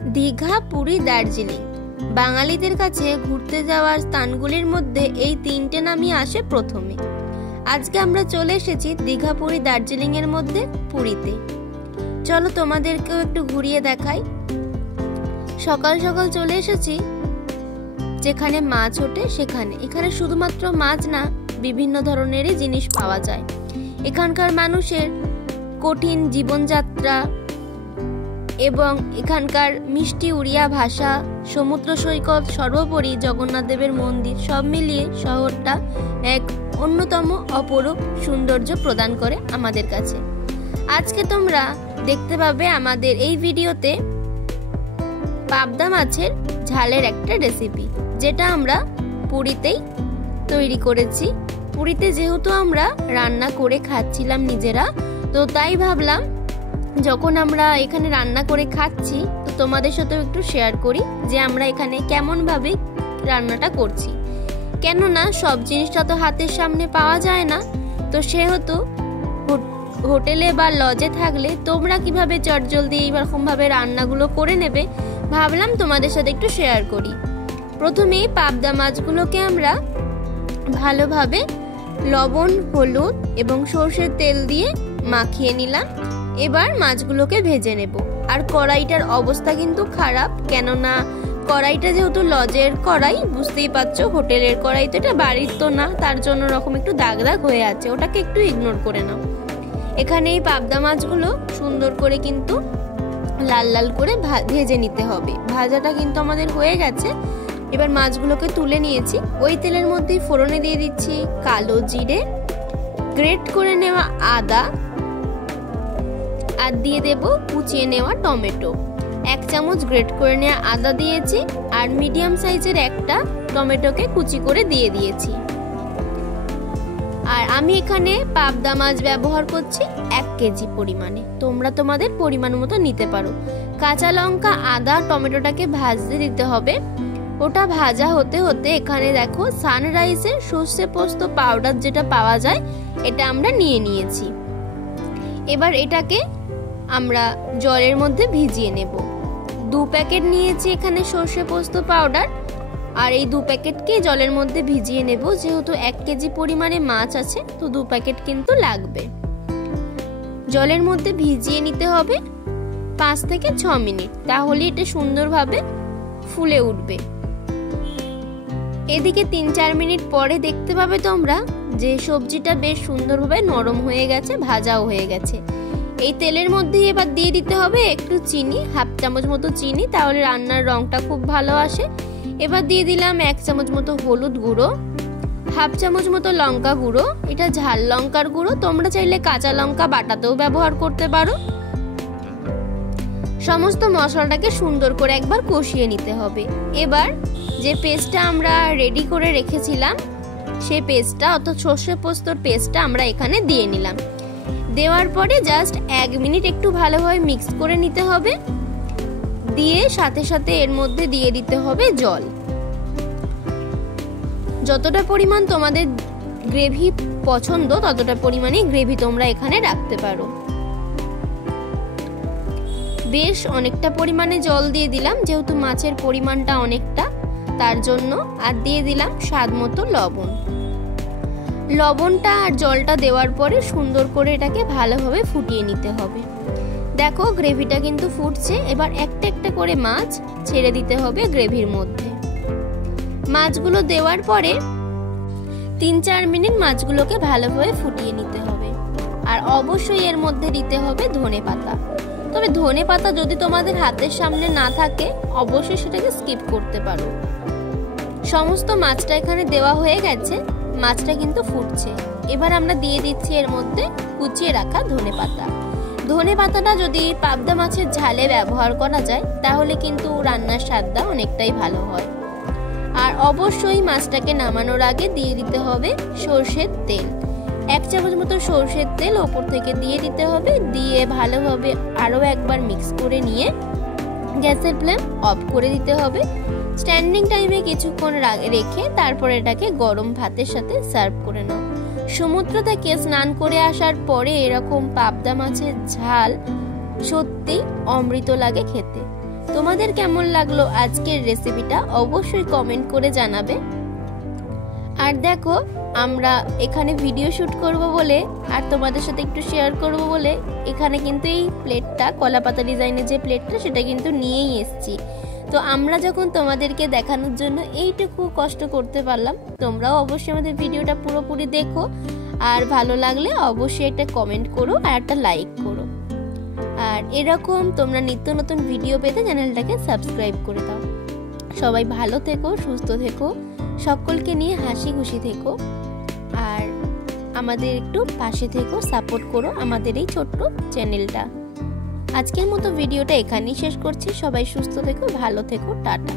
দীঘা, পুরী, দার্জিলিং বাঙালিদের কাছে ঘুরতে যাওয়ার স্থানগুলির মধ্যে এই তিনটে নামই আসে প্রথমে। আজকে আমরা চলে এসেছি দীঘা, পুরী, দার্জিলিং এর মধ্যে পুরীতে। চলো তোমাদেরকেও একটু ঘুরিয়ে দেখাই। সকাল সকাল চলে এসেছি যেখানে মাছ ওঠে সেখানে। এখানে শুধুমাত্র মাছ না, বিভিন্ন ধরনেরই জিনিস পাওয়া যায়। এখানকার মানুষের কঠিন জীবনযাত্রা এবং এখানকার মিষ্টি উড়িয়া ভাষা, সমুদ্র সৈকত, সর্বোপরি জগন্নাথ দেবের মন্দির সব মিলিয়ে শহরটা এক অন্যতম অপরূপ সৌন্দর্য প্রদান করে আমাদের কাছে। আজকে তোমরা দেখতে পাবে আমাদের এই ভিডিওতে পাবদা মাছের ঝালের একটা রেসিপি, যেটা আমরা পুরীতেই তৈরি করেছি। পুরীতে যেহেতু আমরা রান্না করে খাচ্ছিলাম নিজেরা, তো তাই ভাবলাম যখন আমরা এখানে রান্না করে খাচ্ছি তো তোমাদের সাথেও একটু শেয়ার করি যে আমরা এখানে কেমন ভাবে রান্নাটা করছি। কেননা সব জিনিসটা তো হাতের সামনে পাওয়া যায় না, তো সেহেতু হোটেলে বা লজে থাকলে তোমরা কিভাবে চটজলদি এইরকম ভাবে রান্নাগুলো করে নেবে ভাবলাম তোমাদের সাথে একটু শেয়ার করি। প্রথমেই পাবদা মাছগুলোকে আমরা ভালোভাবে লবণ, হলুদ এবং সর্ষের তেল দিয়ে মাখিয়ে নিলাম। এবার মাছগুলোকে ভেজে নেব। আর কড়াইটার অবস্থা কিন্তু খারাপ, কেননা কড়াইটা যেহেতু লজের কড়াই, বুঝতেই পারছো হোটেলের কড়াই তো, এটা বাড়ির তো না, তার জন্য রকম একটু দাগ দাগ হয়ে আছে, ওটাকে একটু ইগনোর করে নাও। এখানে এই পাবদা মাছগুলো সুন্দর করে কিন্তু লাল লাল করে ভেজে নিতে হবে। ভাজাটা কিন্তু আমাদের হয়ে গেছে। এবার মাছগুলোকে তুলে নিয়েছি। ওই তেলের মধ্যে ফোড়নে দিয়ে দিচ্ছি কালো জিরে, গ্রেট করে নেওয়া আদা, আর দিয়ে দেব কুচিয়ে নেওয়া টমেটো। 1 চামচ গ্রেট করে নেওয়া আদা দিয়েছি, আর মিডিয়াম সাইজের একটা টমেটোকে কুচি করে দিয়ে দিয়েছি। আর আমি এখানে পাবদা মাছ ব্যবহার করছি 1 কেজি পরিমাণে, তোমরা তোমাদের পরিমাণ মতো নিতে পারো। কাঁচা লঙ্কা, আদা, টমেটোটাকে ভাজতে দিতে হবে। ওটা ভাজা হতে হতে এখানে দেখো সানরাইজের সর্ষে পোস্ত পাউডার যেটা পাওয়া যায়, এটা আমরা নিয়ে নিয়েছি। এবার এটাকে আমরা জলের মধ্যে ভিজিয়ে নেব। 2 প্যাকেট নিয়েছি এখানে সর্ষে পোস্ত পাউডার, আর এই 2 প্যাকেটকে জলের মধ্যে ভিজিয়ে নেব। যেহেতু 1 কেজি পরিমাণে মাছ আছে, তো 2 প্যাকেট কিন্তু লাগবে। জলের মধ্যে ভিজিয়ে নিতে হবে 5 থেকে 6 মিনিট, তাহলে এটা সুন্দরভাবে ফুলে উঠবে। এদিকে 3-4 মিনিট পরে দেখতে পাবে তোমরা যে সবজিটা বেশ সুন্দরভাবে নরম হয়ে গেছে, ভাজাও হয়ে গেছে। এই তেলের মধ্যে এবার দিয়ে দিতে হবে একটু চিনি, 1/2 চামচ মতো চিনি, তাহলে রান্নার রংটা খুব ভালো আসে। এবার দিয়ে দিলাম 1 চামচ মতো হলুদ গুঁড়ো, 1/2 চামচ মতো লঙ্কা গুঁড়ো, এটা ঝাল লঙ্কার গুঁড়ো, তোমরা চাইলে কাঁচা লঙ্কা বাটাতেও ব্যবহার করতে পারো। সমস্ত মশলাটাকে সুন্দর করে একবার কষিয়ে নিতে হবে। এবার যে পেস্টটা আমরা রেডি করে রেখেছিলাম, সেই পেস্টটা অর্থাৎ সর্ষে পোস্তর পেস্টটা আমরা এখানে দিয়ে নিলাম। দেওয়ার পরে জাস্ট 1 মিনিট একটু ভালোভাবে মিক্স করে নিতে হবে। দিয়ে সাথে সাথে এর মধ্যে দিয়ে দিতে হবে জল। যতটা পরিমাণ তোমাদের গ্রেভি পছন্দ ততটা পরিমাণে গ্রেভি তোমরা এখানে রাখতে পারো। বেশ অনেকটা পরিমাণে জল দিয়ে দিলাম, যেহেতু মাছের পরিমাণটা অনেকটা, তার জন্য। আর দিয়ে দিলাম স্বাদ মতো লবণ। লবণটা আর জলটা দেওয়ার পরে সুন্দর করে এটাকে ভালোভাবে ফুটিয়ে নিতে হবে। দেখো গ্রেভিটা কিন্তু ফুটছে। এবার একটা একটা করে মাছ ছেড়ে দিতে হবে গ্রেভির মধ্যে। মাছগুলো দেওয়ার পরে 3-4 মিনিট মাছগুলোকে ভালোভাবে ফুটিয়ে নিতে হবে। আর অবশ্যই এর মধ্যে দিতে হবে ধনেপাতা। তবে ধনেপাতা যদি তোমাদের হাতের সামনে না থাকে অবশ্যই সেটাকে স্কিপ করতে পারো। সমস্ত মাছটা এখানে দেওয়া হয়ে গেছে, মাছটা কিন্তু ফুটছে। এবার আমরা দিয়ে দিচ্ছি এর মধ্যে কুচিয়ে রাখা ধনেপাতা। ধনেপাতাটা যদি পাবদা মাছের ঝালে ব্যবহার করা যায় তাহলে কিন্তু রান্নার স্বাদটা অনেকটাই ভালো হয়। আর অবশ্যই মাছটাকে নামানোর আগে দিয়ে দিতে হবে সর্ষের তেল। 1 চামচ মতো সর্ষের তেল ওপর থেকে দিয়ে দিতে হবে। দিয়ে ভালোভাবে আরও একবার মিক্স করে নিয়ে গ্যাসের ফ্লেম অফ করে দিতে হবে। স্ট্যান্ডিং টাইমে কিছুক্ষণ রেখে তারপর এটাকে গরম ভাতের সাথে সার্ভ করে নাও। সমুদ্র থেকে স্নান করে আসার পরে এরকম পাবদা মাছের ঝাল সত্যি অমৃত লাগে খেতে। তোমাদের কেমন লাগলো আজকের রেসিপিটা অবশ্যই কমেন্ট করে জানাবে। আর দেখো, আমরা এখানে ভিডিও শুট করব বলে আর তোমাদের সাথে একটু শেয়ার করব বলে এখানে কিন্তু এই প্লেটটা, কলাপাতা ডিজাইনের যে প্লেটটা, সেটা কিন্তু নিয়েই এসেছি। তো আমরা যখন তোমাদেরকে দেখানোর জন্য এইটুকু কষ্ট করতে পারলাম, তোমরাও অবশ্যই আমাদের ভিডিওটা পুরোপুরি দেখো, আর ভালো লাগলে অবশ্যই একটা কমেন্ট করো আর একটা লাইক করো। আর এরকম তোমরা নিত্য নতুন ভিডিও পেতে চ্যানেলটাকে সাবস্ক্রাইব করে দাও। সবাই ভালো থেকো, সুস্থ থেকো, সকলকে নিয়ে হাসি খুশি থেকো, আর আমাদের একটু পাশে থেকো, সাপোর্ট করো আমাদের এই ছোট্ট চ্যানেলটা। আজকের মতো ভিডিওটা এখানেই শেষ করছি। সবাই সুস্থ থেকো, ভালো থেকো, টাটা।